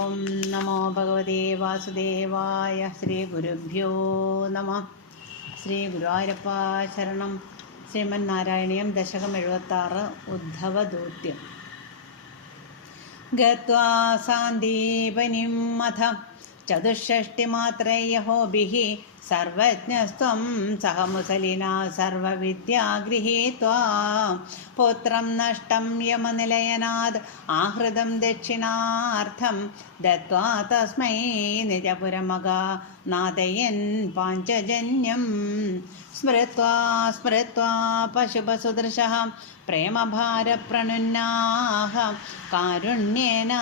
ഓം നമോ ഭഗവതേ വാസുദേവായ. ശ്രീഗുരുഭ്യോ നമഃ. ശ്രീ ഗുരുവായൂരപ്പ ശരണം. ശ്രീമന്നാരായണീയം ദശകം 76 ഉദ്ധവദൂത്യം. ഗത്വാ സാന്ദീപനിം അഥ ചതുഷ്ഷഷ്ടിമാത്രയഹോഭിഃ സർവജ്ഞസ്ത്വം സഹ മുസലിനാ സർവവിദ്യാ ഗൃഹീത്വാ പുത്രം നഷ്ടം യമനിലയനാദ് ആഹൃതം ദക്ഷിണാർത്ഥം ദത്വാ തസ്മൈ നിജപുരമഗാ നാദയൻ പാഞ്ചജന്യം സ്മൃത്വാ സ്മൃത്വാ പശുപസുദൃശഃ പ്രേമഭാരപ്രണുന്നാഃ കാരുണ്യേന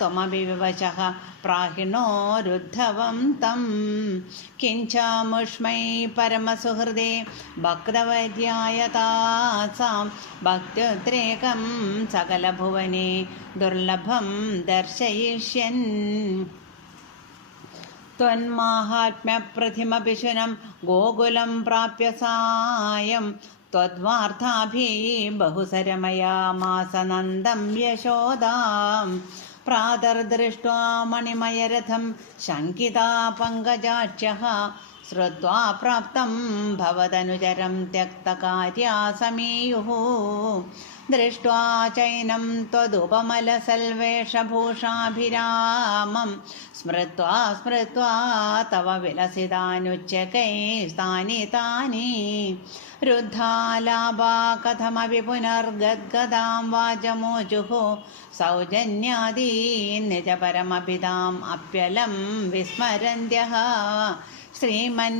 ത്വമഭിവിവശഃ പ്രാഹിണോരുദ്ധവം തം കിഞ്ചാമുഷ്മൈ പരമസുഹൃദേ ഭക്തവര്യായ താസാം ഭക്ത്യുദ്രേകം സകലഭുവനെ ദുർലഭം ദർശയിഷ്യൻ ത്വന്മാഹാത്മ്യപ്രതിമഭിശുനം ഗോകുലം പ്രാപ്യ സായം ത്വദ്വാർത്താഭിः ബഹുസരമയാമാസ നന്ദം യശോദാം പ്രാതർദൃഷ്ട്വാ മണിമയരഥം ശങ്കിതാ പങ്കജാക്ഷ്യഃ ശ്രുത്വാ പ്രാപ്തം ഭവതനുചരം ത്യക്തകാര്യാ സമീയുഃ ദൃഷ്ട്വാ ചൈനം ത്വദുപമലസൽവേഷഭൂഷാഭിരാമം സ്മൃത്വാ സ്മൃത്വാ തവ വിലസിതാനുച്യകൈസ്താനി താനി രുദ്ധാലാഭാ കഥമപി പുനർഗദ്ഗദാം വാചമോചുഃ സൗജന്യാദീൻ നിജപരമഭിതാം അപ്യലം വിസ്മരന്ത്യഃ ശ്രീമൻ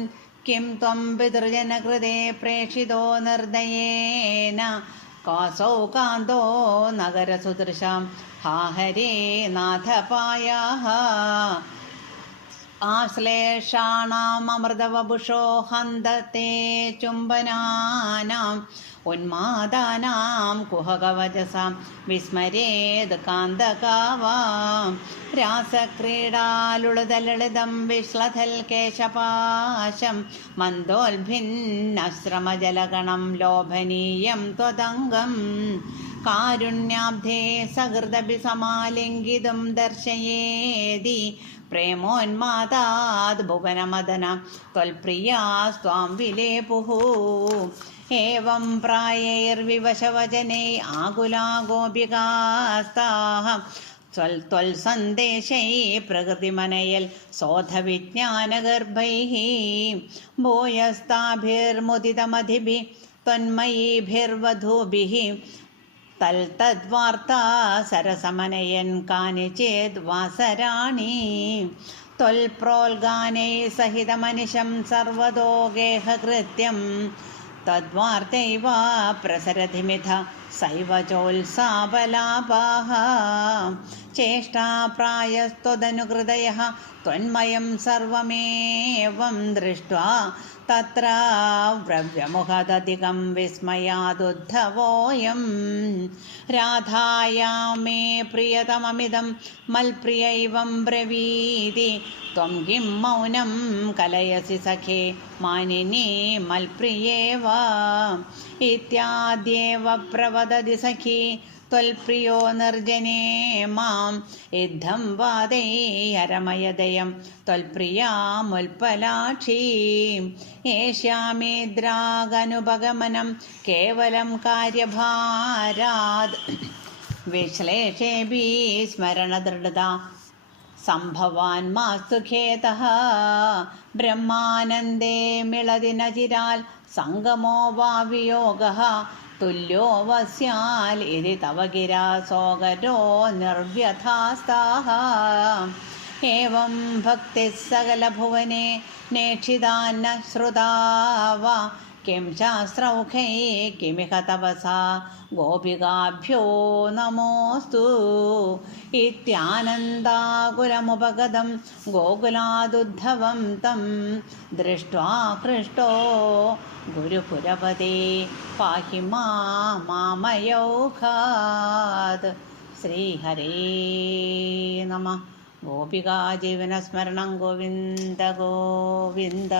കിം ത്വം പിതൃജനകൃതേ പ്രേക്ഷിതോ നിർദയേന കാസൗ കാന്തോ നഗരസുദൃശാം ഹാ ഹരേ നാഥപായാഃ ആശ്ലേഷാണാമൃതവപുഷോ ഹന്തത്തെ ചുംബനാനാം ഉന്മാദാനാം കുഹകവചസാം വിസ്മരേത് കാന്തകാവാം രാസക്രീഡാലുളിതലളിതം വിശ്ലഥൽ കേശപാശം മന്ദോൽഭിന്നശ്രമജലഗണം ലോഭനീയം ത്വദംഗം കാരുണ്യാബ്ധേ സഹൃദഭി സമാലിംഗിതും ദർശയേതി പ്രേമോന്മാദാദ് ഭുവനമദന ത്വൽപ്രിയാസ്ത്വാം വിലേപുഃ ഏവം പ്രായൈർവിവശവചനൈ ആകുലാ ഗോപികാസ്താഃ ത്വൽസന്ദേശൈ പ്രകൃതിമനയൽ സോധവിജ്ഞാനഗർഭൈഃ ഭൂയസ്താഭിർമുദിതമധിഭിः ത്വന്മയീഭിർവധൂഭിः തൽതദ്വാർത്താ സരസമനയൻ കാനിചിത് വാസരാണി ത്വൽപ്രോൽഗാനൈ സഹിതമനിശം സർവതോ ഗേഹകൃത്യം തദ്വാർത്തൈവ പ്രസരധിമിഥ സൈവ ചോത്സാപലാപാഃ ചേഷ്ടാപ്രായസ്ത്വദനുകൃതയഃ ത്വന്മയം സർവമേവം ദൃഷ്ട്വാ തത്ര വ്രവ്യമുഖദധികം വിസ്മയാദുദ്ധവോയം രാധായാ മേ പ്രിയതമമിദം മൽപ്രിയൈവം ബ്രവീതി ത്വം കിം മൗനം കലയസി സഖേ മാനിനി മൽപ്രിയേവ ഇത്യാദ്യേവ പ്രവദതി സഖി ത്വൽപ്രിയോ നിർജനേ മാം ഇദ്ധം വാദൈ ഹരമയദയം ത്വൽപ്രിയാമുൽപ്പലാക്ഷീം ഏഷ്യാമീദ്രാഗനുപഗമനം കേവലം കാര്യഭാരാത് വിശ്ലേഷേഭി സ്മരണദൃഢതാ സംഭവാൻ മാസ്തു ഖേദഃ ബ്രഹ്മാനന്ദേ മിളതി നചിരാൽ സംഗമോ വാ വിയോഗഃ തുല്യോ വസ്യാൽ ഇതി തവ ഗിരാ സോഗരോ നിർവ്യഥാസ്താഃ ഏവം ഭക്തിഃ സകലഭുവനെ നേക്ഷിതാന്ന ശ്രുതാവ കിം ശാസ്ത്രൗഖൈ കിമിഹ തപസാ ഗോപികാഭ്യോ നമോസ്തു ഇത്യാനന്ദാകുലമുപഗതം ഗോകുലാദുദ്ധവം തം ദൃഷ്ട്വാ ഹൃഷ്ടോ ഗുരുപുരപദേ പാഹി മാമയൗഘാത്. ശ്രീഹരേ നമഃ. ഗോപികാ ജീവനസ്മരണം ഗോവിന്ദ ഗോവിന്ദ.